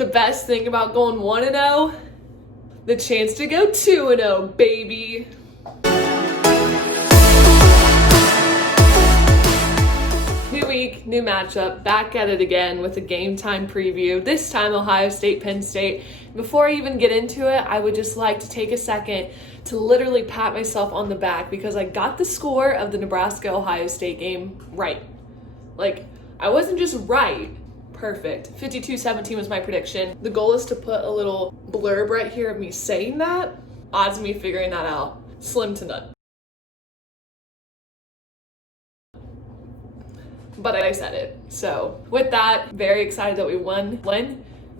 The best thing about going 1-0, the chance to go 2-0, baby. New week, new matchup, back at it again with a game time preview. This time Ohio State, Penn State. Before I even get into it, I would just like to take a second to literally pat myself on the back because I got the score of the Nebraska-Ohio State game right. Like, I wasn't just right, perfect. 52-17 was my prediction. The goal is to put a little blurb right here of me saying that. Odds of me figuring that out, slim to none. But I said it. So with that, very excited that we won.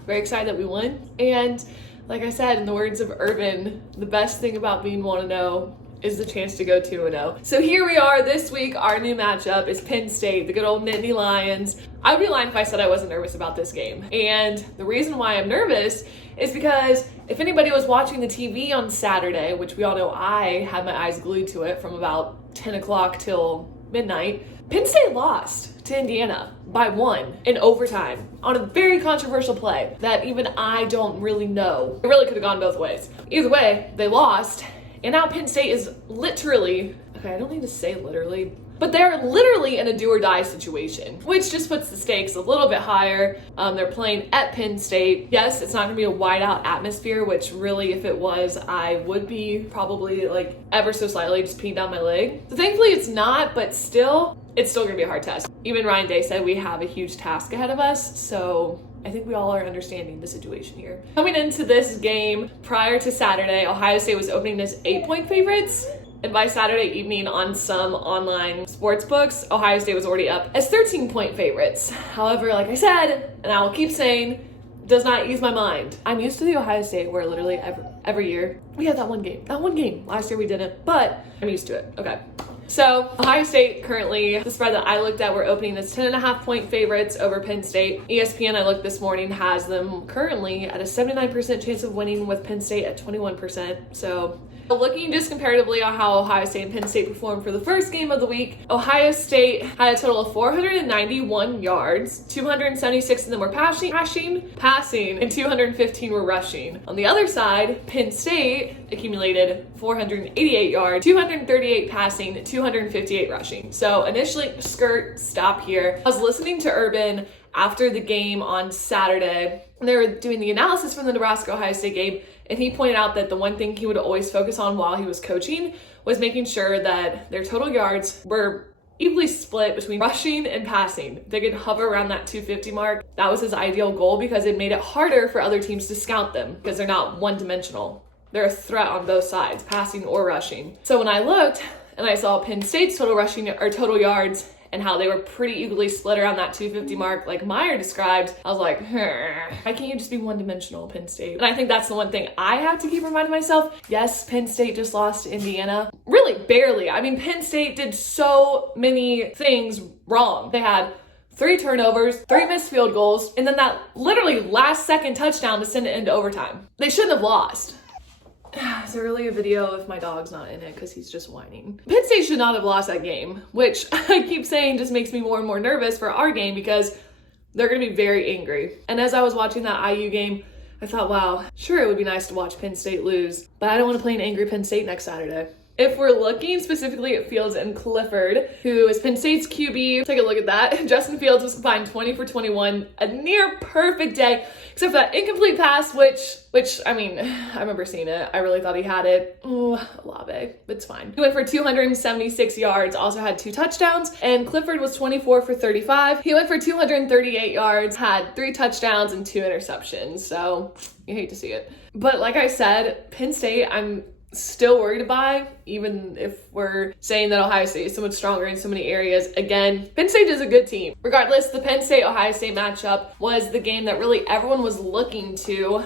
Very excited that we won. And like I said, in the words of Urban, the best thing about being 1-0 is the chance to go 2-0. So here we are this week. Our new matchup is Penn State, the good old Nittany Lions. I would be lying if I said I wasn't nervous about this game. And the reason why I'm nervous is because if anybody was watching the TV on Saturday, which we all know I had my eyes glued to it from about 10 o'clock till midnight, Penn State lost to Indiana by 1 in overtime on a very controversial play that even I don't really know. It really could have gone both ways. Either way, they lost, and now Penn State is literally, okay, I don't need to say literally, but they're literally in a do or die situation, which just puts the stakes a little bit higher. They're playing at Penn State. Yes, it's not gonna be a wide out atmosphere, which really, if it was, I would be probably like ever so slightly just peeing down my leg. So thankfully it's not, but still, it's still gonna be a hard test. Even Ryan Day said we have a huge task ahead of us, so I think we all are understanding the situation here. Coming into this game, prior to Saturday, Ohio State was opening as 8-point favorites. And by Saturday evening on some online sports books, Ohio State was already up as 13-point favorites. However, like I said, and I will keep saying, does not ease my mind. I'm used to the Ohio State where literally every year we had that one game. Last year we didn't, but I'm used to it. Okay. So Ohio State currently, the spread that I looked at, we're opening as 10.5-point favorites over Penn State. ESPN, I looked this morning, has them currently at a 79% chance of winning with Penn State at 21%. So looking just comparatively on how Ohio State and Penn State performed for the first game of the week, Ohio State had a total of 491 yards, 276 of them were passing, and 215 were rushing. On the other side, Penn State accumulated 488 yards, 238 passing, 258 rushing. So initially, stop here. I was listening to Urban after the game on Saturday. They were doing the analysis from the Nebraska-Ohio State game, and he pointed out that the one thing he would always focus on while he was coaching was making sure that their total yards were equally split between rushing and passing. They could hover around that 250 mark. That was his ideal goal because it made it harder for other teams to scout them because they're not one-dimensional. They're a threat on both sides, passing or rushing. So when I looked and I saw Penn State's total rushing or total yards and how they were pretty equally split around that 250 mark, like Meyer described, I was like, why can't you just be one-dimensional, Penn State? And I think that's the one thing I have to keep reminding myself. Yes, Penn State just lost to Indiana. Really, barely. I mean, Penn State did so many things wrong. They had 3 turnovers, 3 missed field goals, and then that literally last-second touchdown to send it into overtime. They shouldn't have lost. Is there really a video if my dog's not in it because he's just whining? Penn State should not have lost that game, which I keep saying just makes me more and more nervous for our game because they're going to be very angry. And as I was watching that IU game, I thought, wow, sure, it would be nice to watch Penn State lose, but I don't want to play an angry Penn State next Saturday. If we're looking specifically at Fields and Clifford, who is Penn State's QB, take a look at that. Justin Fields was combined 20 for 21, a near perfect day, except for that incomplete pass, which I mean, I remember seeing it. I really thought he had it. Oh, Olave, it's fine. He went for 276 yards, also had 2 touchdowns, and Clifford was 24 for 35. He went for 238 yards, had 3 touchdowns and 2 interceptions, so you hate to see it. But like I said, Penn State, I'm still worried about, even if we're saying that Ohio State is so much stronger in so many areas. Again, Penn State is a good team. Regardless, the Penn State-Ohio State matchup was the game that really everyone was looking to.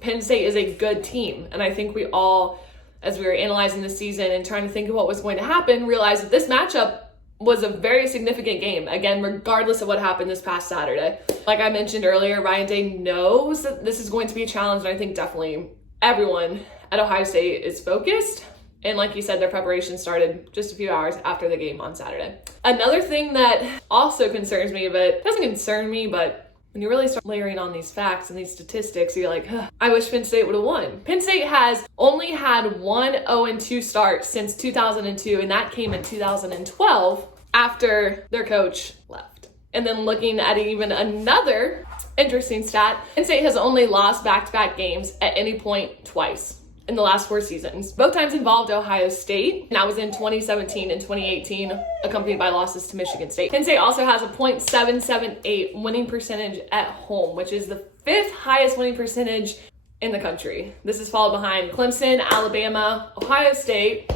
Penn State is a good team, and I think we all, as we were analyzing the season and trying to think of what was going to happen, realized that this matchup was a very significant game, again, regardless of what happened this past Saturday. Like I mentioned earlier, Ryan Day knows that this is going to be a challenge, and I think definitely everyone at Ohio State is focused. And like you said, their preparation started just a few hours after the game on Saturday. Another thing that also concerns me, but doesn't concern me, but when you really start layering on these facts and these statistics, you're like, I wish Penn State would have won. Penn State has only had one 0-2 start since 2002, and that came in 2012 after their coach left. And then looking at even another interesting stat, Penn State has only lost back-to-back games at any point twice in the last 4 seasons. Both times involved Ohio State, and that was in 2017 and 2018, accompanied by losses to Michigan State. Penn State also has a .778 winning percentage at home, which is the 5th highest winning percentage in the country. This is followed behind Clemson, Alabama, Ohio State,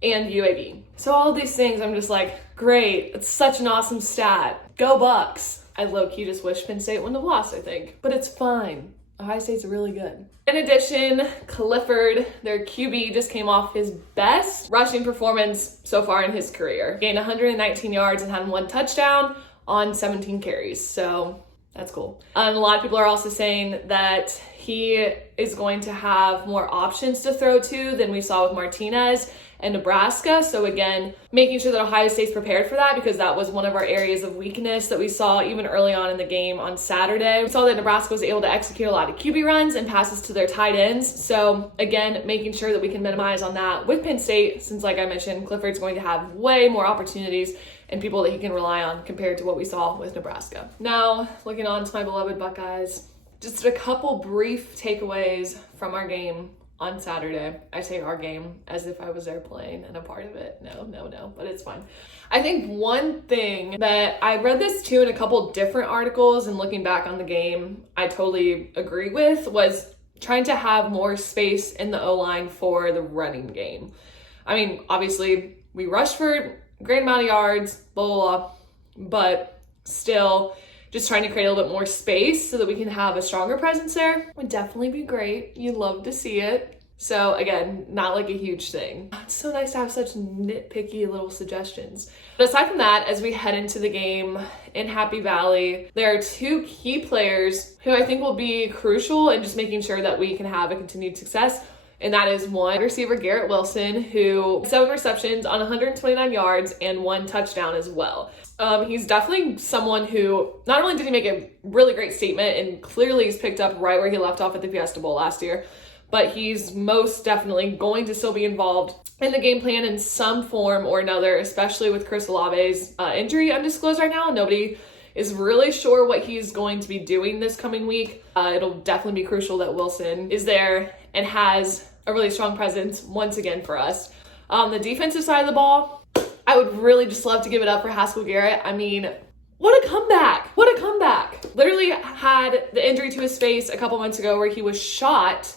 and UAB. So all of these things, I'm just like, great, it's such an awesome stat. Go Bucks. I low-key just wish Penn State wouldn't have lost, I think. But it's fine. Ohio State's really good. In addition, Clifford, their QB, just came off his best rushing performance so far in his career. Gained 119 yards and had 1 touchdown on 17 carries. So that's cool. A lot of people are also saying that he is going to have more options to throw to than we saw with Martinez and Nebraska. So again, making sure that Ohio State's prepared for that, because that was one of our areas of weakness that we saw even early on in the game on Saturday. We saw that Nebraska was able to execute a lot of QB runs and passes to their tight ends. So again, making sure that we can minimize on that with Penn State, since like I mentioned, Clifford's going to have way more opportunities and people that he can rely on compared to what we saw with Nebraska. Now, looking on to my beloved Buckeyes, just a couple brief takeaways from our game on Saturday. I say our game as if I was there playing and a part of it. No, but it's fine. I think one thing that I read this too in a couple different articles, and looking back on the game, I totally agree with, was trying to have more space in the O-line for the running game. I mean, obviously we rushed for a great amount of yards, blah, blah, blah, but still just trying to create a little bit more space so that we can have a stronger presence there would definitely be great. You'd love to see it. So again, not like a huge thing. It's so nice to have such nitpicky little suggestions. But aside from that, as we head into the game in Happy Valley, there are 2 key players who I think will be crucial in just making sure that we can have a continued success. And that is one receiver, Garrett Wilson, who 7 receptions on 129 yards and 1 touchdown as well. He's definitely someone who not only did he make a really great statement and clearly he's picked up right where he left off at the Fiesta Bowl last year, but he's most definitely going to still be involved in the game plan in some form or another, especially with Chris Olave's injury undisclosed right now. Nobody is really sure what he's going to be doing this coming week. It'll definitely be crucial that Wilson is there and has a really strong presence once again for us. On the defensive side of the ball, I would really just love to give it up for Haskell Garrett. I mean, what a comeback. What a comeback. Literally had the injury to his face a couple months ago where he was shot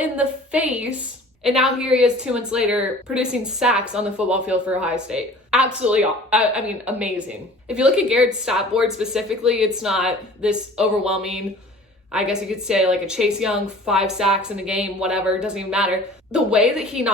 in the face, and now here he is 2 months later producing sacks on the football field for Ohio State. Absolutely, I mean, amazing. If you look at Garrett's stat board specifically, it's not this overwhelming, I guess you could say like a Chase Young, 5 sacks in a game, whatever, it doesn't even matter. The way that he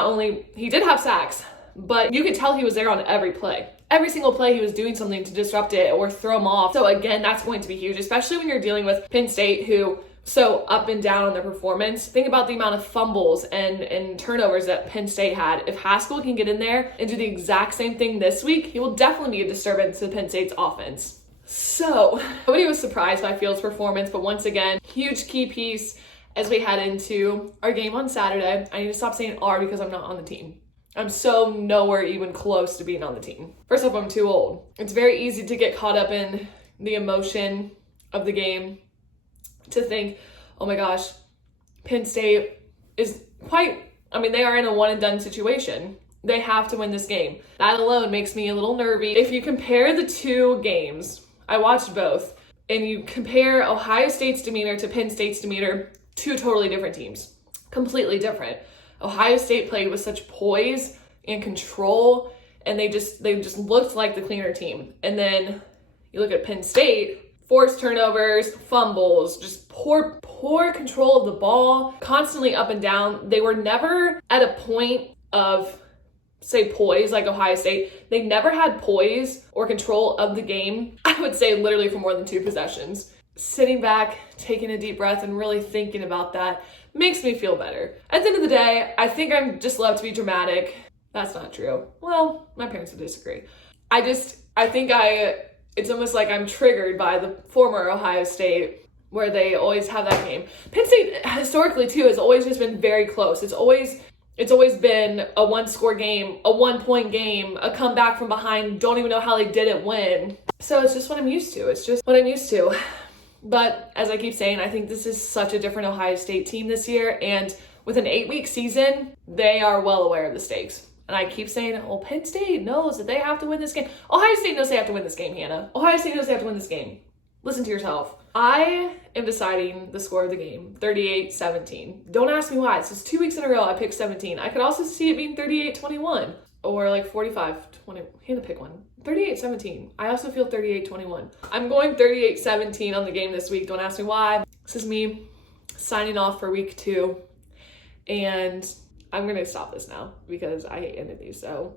did have sacks, but you could tell he was there on every play. Every single play he was doing something to disrupt it or throw him off. So again, that's going to be huge, especially when you're dealing with Penn State, who so up and down on their performance. Think about the amount of fumbles and turnovers that Penn State had. If Haskell can get in there and do the exact same thing this week, he will definitely be a disturbance to Penn State's offense. So nobody was surprised by Fields' performance, but once again, huge key piece as we head into our game on Saturday. I need to stop saying "are" because I'm not on the team. I'm so nowhere even close to being on the team. First off, I'm too old. It's very easy to get caught up in the emotion of the game, to think, oh my gosh, Penn State is they are in a one and done situation. They have to win this game. That alone makes me a little nervy. If you compare the 2 games, I watched both, and you compare Ohio State's demeanor to Penn State's demeanor, 2 totally different teams. Completely different. Ohio State played with such poise and control, and they just looked like the cleaner team. And then you look at Penn State, forced turnovers, fumbles, just poor control of the ball, constantly up and down. They were never at a point of, say, poise like Ohio State. They never had poise or control of the game, I would say literally for more than 2 possessions. Sitting back, taking a deep breath, and really thinking about that makes me feel better. At the end of the day, I think I'm just love to be dramatic. That's not true. Well, my parents would disagree. I think I it's almost like I'm triggered by the former Ohio State, where they always have that game. Penn State historically too has always just been very close. It's always been a one-score game, a one-point game, a comeback from behind. Don't even know how they didn't win. So it's just what I'm used to. It's just what I'm used to. But as I keep saying, I think this is such a different Ohio State team this year. And with an 8-week season, they are well aware of the stakes. And I keep saying, well, Penn State knows that they have to win this game. Ohio State knows they have to win this game, Hannah. Ohio State knows they have to win this game. Listen to yourself. I am deciding the score of the game, 38-17. Don't ask me why. It's just 2 weeks in a row I picked 17. I could also see it being 38-21 or like 45-20. Hannah, pick one. 38-17. I also feel 38-21. I'm going 38-17 on the game this week. Don't ask me why. This is me signing off for week 2. And I'm going to stop this now because I hate ending these. So